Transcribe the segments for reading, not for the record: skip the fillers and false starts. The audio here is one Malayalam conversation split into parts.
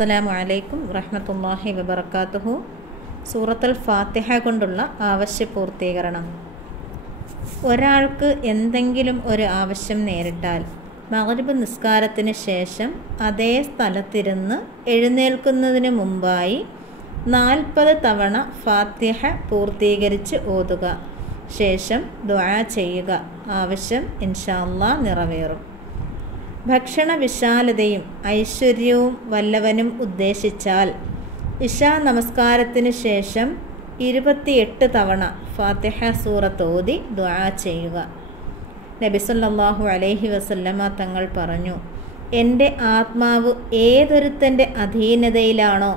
അസ്സലാമു അലൈക്കും വറഹ്മത്തുള്ളാഹി വബറകാതുഹു. സൂറത്തുൽ ഫാത്തിഹ കൊണ്ടുള്ള ആവശ്യപൂർത്തീകരണം. ഒരാൾക്ക് എന്തെങ്കിലും ഒരു ആവശ്യം നേരിട്ടാൽ മഗ്‌രിബ് നിസ്കാരത്തിന് ശേഷം അതേ സ്ഥലത്തിരുന്ന് എഴുന്നേൽക്കുന്നതിന് മുമ്പായി 40 തവണ ഫാത്തിഹ പൂർത്തീകരിച്ച് ഓതുക. ശേഷം ദുആ ചെയ്യുക. ആവശ്യം ഇൻഷാ അല്ലാഹ് നിറവേറും. ഭക്ഷണ വിശാലതയും ഐശ്വര്യവും വല്ലവനും ഉദ്ദേശിച്ചാൽ ഇശാ നമസ്കാരത്തിന് ശേഷം 28 തവണ ഫാത്തിഹ സൂറത്ത് ഓതി ദുആ ചെയ്യുക. നബി സല്ലല്ലാഹു അലൈഹി വസല്ലമ തങ്ങൾ പറഞ്ഞു, എൻ്റെ ആത്മാവ് ഏതൊരുത്തൻ്റെ അധീനതയിലാണോ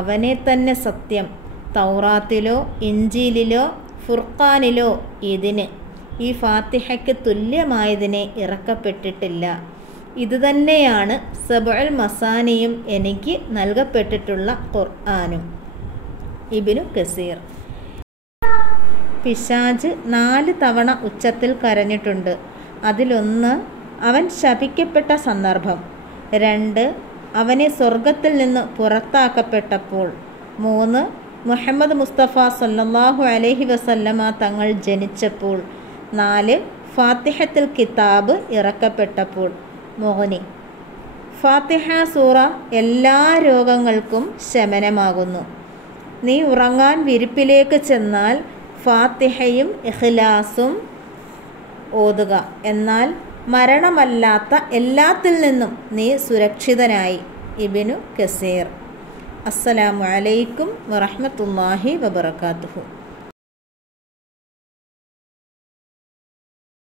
അവനെ തന്നെ സത്യം. തൗറാത്തിലോ ഇഞ്ചീലിലോ ഫുർഖാനിലോ ഇതിന് ഈ ഫാത്തിഹയ്ക്ക് തുല്യമായതിനെ ഇറക്കപ്പെട്ടിട്ടില്ല. ഇതുതന്നെയാണ് സബഉൽ മസാനിയും എനിക്ക് നൽകപ്പെട്ടിട്ടുള്ള ഖുർആനും. ഇബ്നു കസീർ. പിശാച് 4 തവണ ഉച്ചത്തിൽ കരഞ്ഞിട്ടുണ്ട്. അതിലൊന്ന് അവൻ ശപിക്കപ്പെട്ട സന്ദർഭം, 2 അവനെ സ്വർഗത്തിൽ നിന്ന് പുറത്താക്കപ്പെട്ടപ്പോൾ, 3 മുഹമ്മദ് മുസ്തഫ സല്ലല്ലാഹു അലൈഹി വസല്ലമ തങ്ങൾ ജനിച്ചപ്പോൾ, 4 ഫാത്തിഹത്തുൽ കിതാബ് ഇറക്കപ്പെട്ടപ്പോൾ. മുഗ്നി. ഫാത്തിഹ സൂറ എല്ലാ രോഗങ്ങൾക്കും ശമനമാകുന്നു. നീ ഉറങ്ങാൻ വിരിപ്പിലേക്ക് ചെന്നാൽ ഫാത്തിഹയും ഇഖ്ലാസും ഓതുക. എന്നാൽ മരണമല്ലാത്ത എല്ലാത്തിൽ നിന്നും നീ സുരക്ഷിതനായി. ഇബ്നു കസീർ. അസ്സലാമു അലൈക്കും വറഹ്മത്തുള്ളാഹി വബറകാതുഹു.